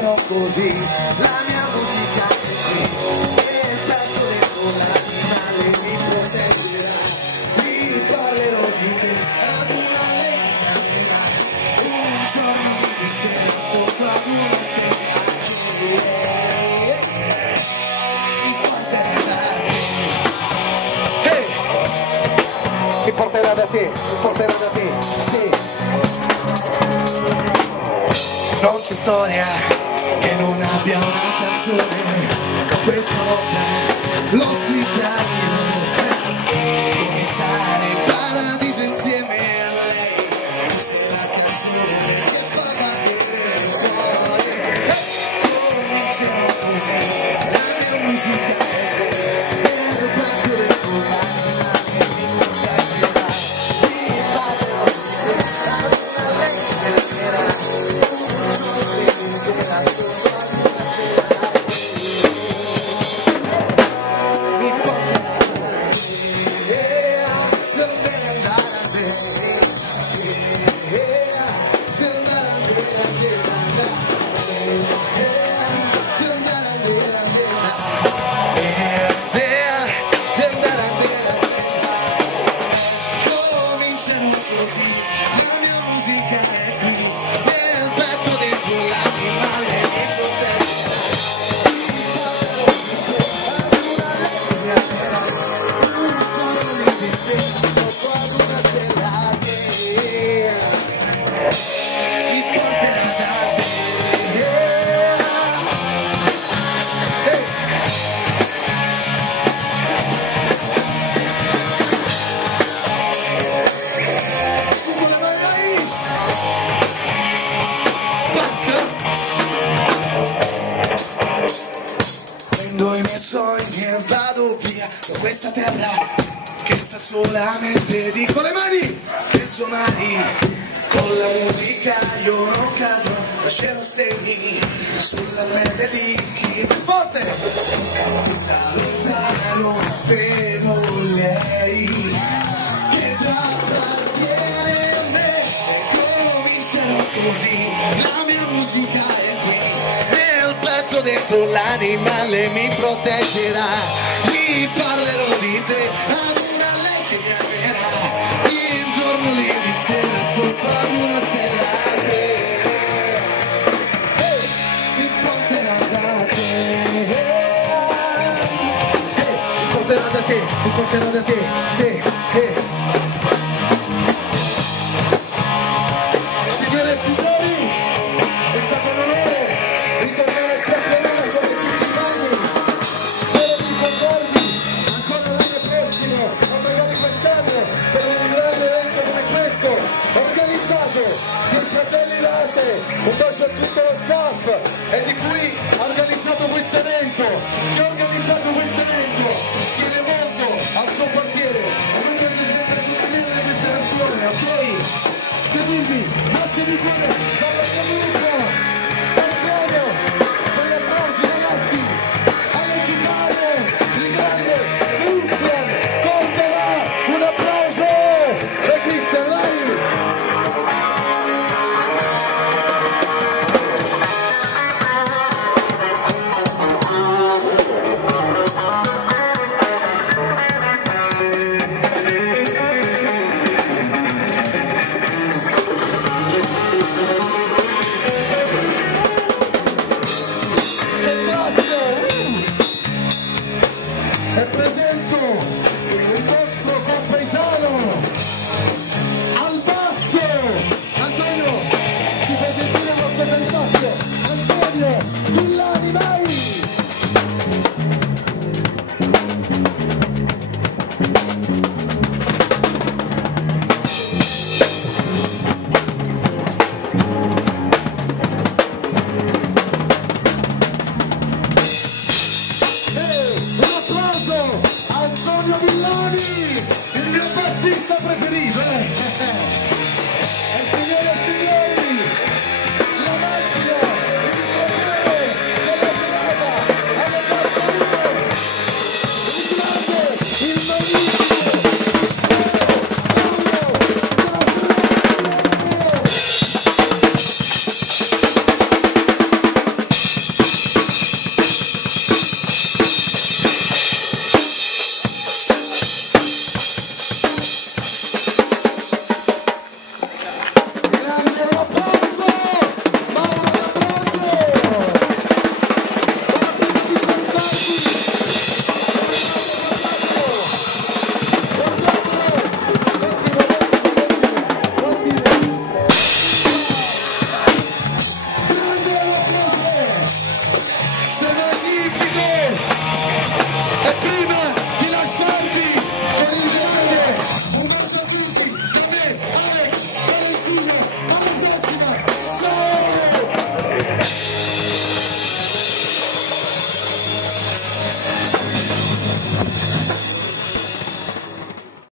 comincerò così, la mia musica è qui, e il pezzo dentro l'animale mi proteggerà, vi parlerò di te, ad una lettera, un giorno di sera sotto ad una stella, mi porterà da te, mi porterà da te, sì. Non c'è storia che non abbia una canzone, ma questa volta l'ho scritta io, come stare in paradiso insieme a lei, questa è la canzone che fa battere il cuore, comincerò così, la mia musica è per battere il cuore. E vado via da questa terra che sta solamente di con le mani che suonai, con la musica io non cadrò, lascerò segni sulla pelle di chi più forte da lontano vedo lei che già appartiene a me, e comincerò così, la mia musica è qui, dentro l'animale mi proteggerà, ti parlerò di te ad una lei che mi amerà, il giorno lì di sera sotto ad una stella mi porterà da te, mi porterà da te, mi porterà da te, sì, signore e signori, è stato un onore ritornare un bacio a tutto lo staff e di cui ha organizzato questo evento, chi ha organizzato questo evento tiene molto al suo quartiere e noi voglio sempre sostenere le queste canzoni, ok? Che dirvi, grazie di cuore dalla comunità, Antonio, per gli applausi ragazzi, all'equipaggio, il grande Cristian, Cordova, un applauso per Cristian, dai! E presento il nostro compaesano al basso, Antonio, ci fai sentire qualcosa al basso, Antonio Villani, vai! Antonio Villani, il mio bassista preferito.